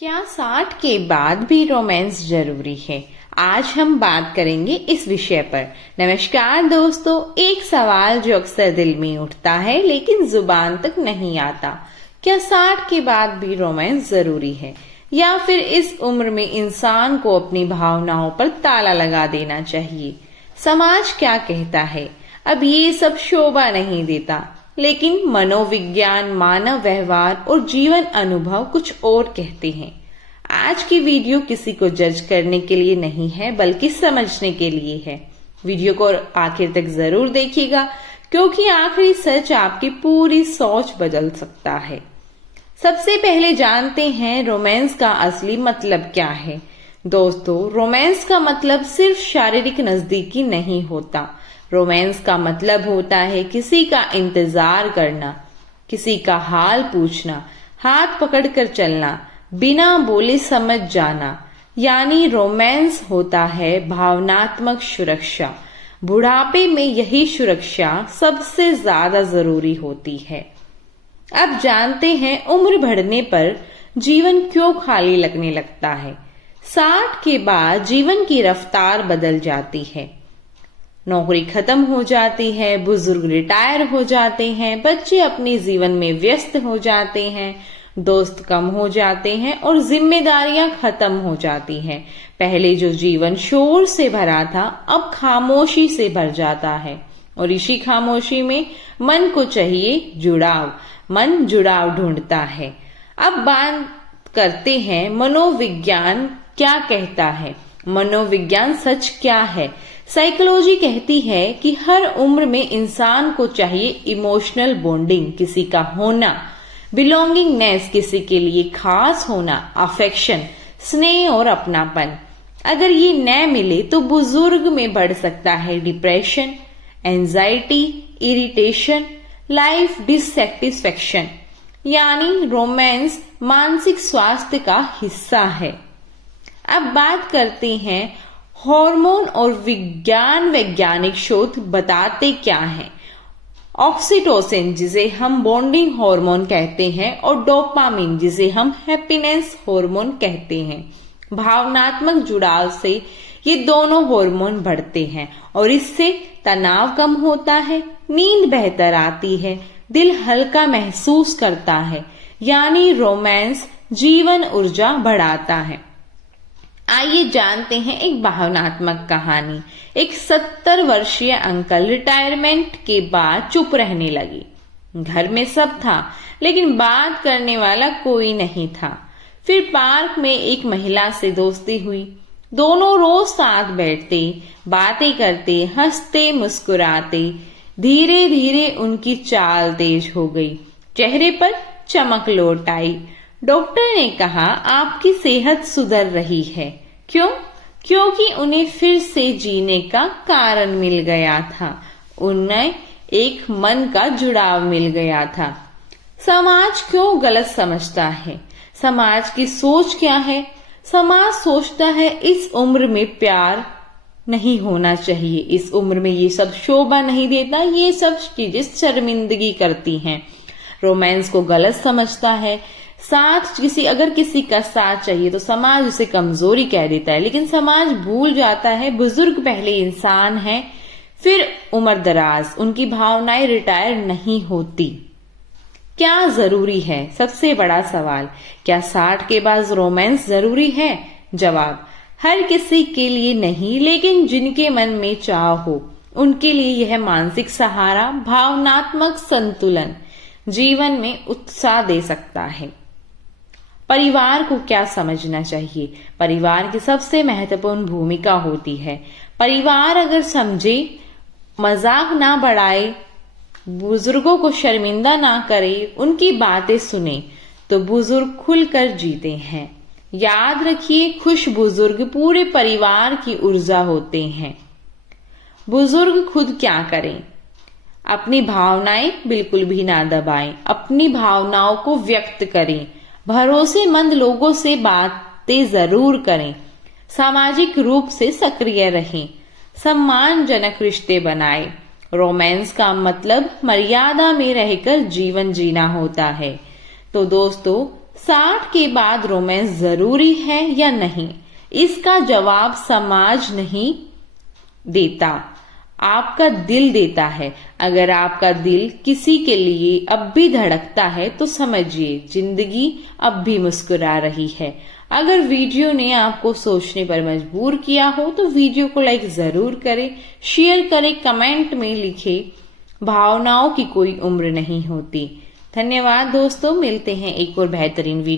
क्या 60 के बाद भी रोमांस जरूरी है? आज हम बात करेंगे इस विषय पर। नमस्कार दोस्तों, एक सवाल जो अक्सर दिल में उठता है लेकिन जुबान तक नहीं आता। क्या 60 के बाद भी रोमांस जरूरी है या फिर इस उम्र में इंसान को अपनी भावनाओं पर ताला लगा देना चाहिए? समाज क्या कहता है अब ये सब शोभा नहीं देता, लेकिन मनोविज्ञान, मानव व्यवहार और जीवन अनुभव कुछ और कहते हैं। आज की वीडियो किसी को जज करने के लिए नहीं है बल्कि समझने के लिए है। वीडियो को आखिर तक जरूर देखिएगा क्योंकि आखिरी सच आपकी पूरी सोच बदल सकता है। सबसे पहले जानते हैं रोमांस का असली मतलब क्या है। दोस्तों, रोमांस का मतलब सिर्फ शारीरिक नजदीकी नहीं होता। रोमांस का मतलब होता है किसी का इंतजार करना, किसी का हाल पूछना, हाथ पकड़कर चलना, बिना बोले समझ जाना। यानी रोमांस होता है भावनात्मक सुरक्षा। बुढ़ापे में यही सुरक्षा सबसे ज्यादा जरूरी होती है। अब जानते हैं उम्र बढ़ने पर जीवन क्यों खाली लगने लगता है। 60 के बाद जीवन की रफ्तार बदल जाती है। नौकरी खत्म हो जाती है, बुजुर्ग रिटायर हो जाते हैं, बच्चे अपने जीवन में व्यस्त हो जाते हैं, दोस्त कम हो जाते हैं और जिम्मेदारियां खत्म हो जाती हैं। पहले जो जीवन शोर से भरा था अब खामोशी से भर जाता है और इसी खामोशी में मन को चाहिए जुड़ाव। मन जुड़ाव ढूंढता है। अब बात करते हैं मनोविज्ञान क्या कहता है। मनोविज्ञान सच क्या है? साइकोलॉजी कहती है कि हर उम्र में इंसान को चाहिए इमोशनल बॉन्डिंग, किसी का होना, बिलोंगिंगनेस, किसी के लिए खास होना, अफेक्शन, स्नेह और अपनापन। अगर ये न मिले तो बुजुर्ग में बढ़ सकता है depression, anxiety, irritation, life dissatisfaction. यानी रोमांस मानसिक स्वास्थ्य का हिस्सा है। अब बात करते हैं हार्मोन और वैज्ञानिक शोध बताते क्या है। ऑक्सीटोसिन जिसे हम बॉन्डिंग हार्मोन कहते हैं और डोपामिन जिसे हम हैप्पीनेस हार्मोन कहते हैं। भावनात्मक जुड़ाव से ये दोनों हार्मोन बढ़ते हैं और इससे तनाव कम होता है, नींद बेहतर आती है, दिल हल्का महसूस करता है। यानी रोमांस जीवन ऊर्जा बढ़ाता है। आइए जानते हैं एक भावनात्मक कहानी। एक 70 वर्षीय अंकल रिटायरमेंट के बाद चुप रहने लगे। घर में सब था लेकिन बात करने वाला कोई नहीं था। फिर पार्क में एक महिला से दोस्ती हुई। दोनों रोज साथ बैठते, बातें करते, हंसते मुस्कुराते। धीरे धीरे उनकी चाल तेज हो गई, चेहरे पर चमक लौट आई। डॉक्टर ने कहा आपकी सेहत सुधर रही है। क्यों? क्योंकि उन्हें फिर से जीने का कारण मिल गया था। उन्हें एक मन का जुड़ाव मिल गया था। समाज क्यों गलत समझता है? समाज की सोच क्या है? समाज सोचता है इस उम्र में प्यार नहीं होना चाहिए, इस उम्र में ये सब शोभा नहीं देता, ये सब चीजें शर्मिंदगी करती हैं। रोमांस को गलत समझता है। अगर किसी का साथ चाहिए तो समाज उसे कमजोरी कह देता है, लेकिन समाज भूल जाता है बुजुर्ग पहले इंसान है, फिर उम्र दराज, उनकी भावनाएं रिटायर नहीं होती। क्या जरूरी है? सबसे बड़ा सवाल, क्या 60 के बाद रोमांस जरूरी है? जवाब, हर किसी के लिए नहीं, लेकिन जिनके मन में चाह हो उनके लिए यह मानसिक सहारा, भावनात्मक संतुलन जीवन में उत्साह दे सकता है। परिवार को क्या समझना चाहिए? परिवार की सबसे महत्वपूर्ण भूमिका होती है। परिवार अगर समझे, मजाक ना बढ़ाए, बुजुर्गों को शर्मिंदा ना करे, उनकी बातें सुने तो बुजुर्ग खुलकर जीते हैं। याद रखिए, खुश बुजुर्ग पूरे परिवार की ऊर्जा होते हैं। बुजुर्ग खुद क्या करें? अपनी भावनाएं बिल्कुल भी ना दबाएं, अपनी भावनाओं को व्यक्त करें, भरोसेमंद लोगों से बातें जरूर करें, सामाजिक रूप से सक्रिय रहें, सम्मानजनक रिश्ते बनाएं। रोमांस का मतलब मर्यादा में रहकर जीवन जीना होता है। तो दोस्तों, 60 के बाद रोमांस जरूरी है या नहीं? इसका जवाब समाज नहीं देता, आपका दिल देता है। अगर आपका दिल किसी के लिए अब भी धड़कता है तो समझिए जिंदगी अब भी मुस्कुरा रही है। अगर वीडियो ने आपको सोचने पर मजबूर किया हो तो वीडियो को लाइक जरूर करें, शेयर करें, कमेंट में लिखें, भावनाओं की कोई उम्र नहीं होती। धन्यवाद दोस्तों, मिलते हैं एक और बेहतरीन वीडियो।